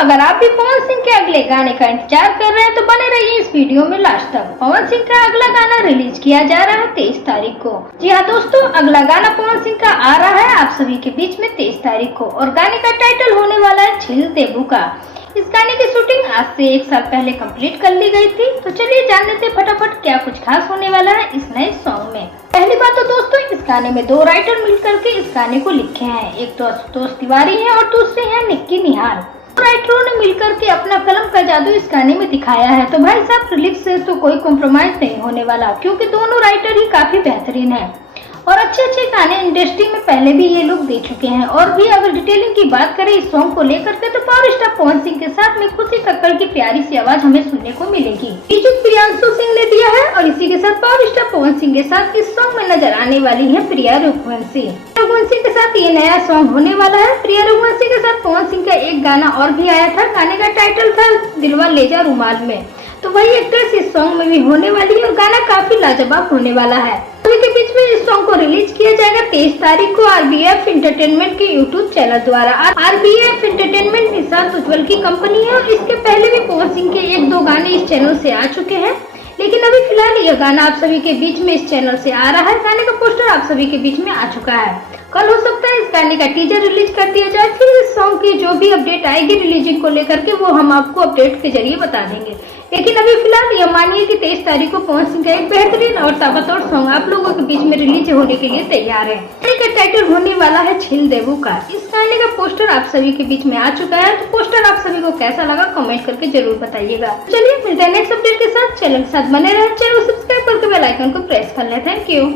अगर आप भी पवन सिंह के अगले गाने का इंतजार कर रहे हैं तो बने रहिए इस वीडियो में लास्ट तक। पवन सिंह का अगला गाना रिलीज किया जा रहा है 23 तारीख को। जी हाँ दोस्तों, अगला गाना पवन सिंह का आ रहा है आप सभी के बीच में 23 तारीख को और गाने का टाइटल होने वाला है छिल देबू का। इस गाने की शूटिंग आज से 1 साल पहले कंप्लीट कर ली गई थी। तो चलिए जान लेते फटाफट क्या कुछ खास होने वाला है इस नए सॉन्ग में। पहली बात तो दोस्तों, इस गाने में 2 राइटर मिलकर के इस गाने को लिखे हैं। एक तो आशुतोष तिवारी है और दूसरे हैं निक्की निहार। राइटरों ने मिलकर के अपना कलम का जादू इस गाने में दिखाया है। तो भाई साहब, लिरिक्स से तो कोई कॉम्प्रोमाइज नहीं होने वाला, क्योंकि दोनों राइटर ही काफी बेहतरीन हैं और अच्छे गाने इंडस्ट्री में पहले भी ये लोग दे चुके हैं। और भी अगर डिटेलिंग की बात करें इस सॉन्ग को लेकर के, तो पावर स्टार पवन सिंह के साथ में खुशी कक्कड़ की प्यारी सी आवाज हमें सुनने को मिलेगी। म्यूजिक प्रियांशु सिंह ने दिया है और इसी के साथ पावर स्टार पवन सिंह के साथ इस सॉन्ग में नजर आने वाली है प्रिया रघुवंशी के साथ ये नया सॉन्ग होने वाला है। प्रिया रघुवंशी के साथ पवन सिंह का एक गाना और भी आया था। गाने का टाइटल था दिलवा ले जा रुमाल में। तो वही एक्ट्रेस इस सॉन्ग में भी होने वाली है और गाना काफी लाजवाब होने वाला है। सभी के बीच में इस सॉन्ग को रिलीज किया जाएगा 23 तारीख को RBF एंटरटेनमेंट के यूट्यूब चैनल द्वारा। RBF एंटरटेनमेंट निशांत उज्ज्वल की कंपनी है और इसके पहले भी पवन सिंह के 1-2 गाने इस चैनल से आ चुके हैं, लेकिन अभी फिलहाल यह गाना आप सभी के बीच में इस चैनल से आ रहा है। गाने का पोस्टर आप सभी के बीच में आ चुका है। कल हो सकता है इस गाने का टीजर रिलीज कर दिया जाए। फिर इस सॉन्ग की जो भी अपडेट आएगी रिलीजिंग को लेकर के, वो हम आपको अपडेट के जरिए बता देंगे। लेकिन अभी फिलहाल यह मानिए कि 23 तारीख को पवन सिंह का एक बेहतरीन और ताबड़तोड़ सॉन्ग आप लोगों के बीच में रिलीज होने के लिए तैयार है। गाने का टाइटल होने वाला है छिल देबू का। इस गाने का पोस्टर आप सभी के बीच में आ चुका है। तो पोस्टर आप सभी को कैसा लगा कमेंट करके जरूर बताइएगा। चलिए मिलते हैं नेक्स्ट अपडेट के साथ। चैनल के साथ बने रहे, चैनल को सब्सक्राइब करके बेल आइकन को प्रेस कर लें। Thank you.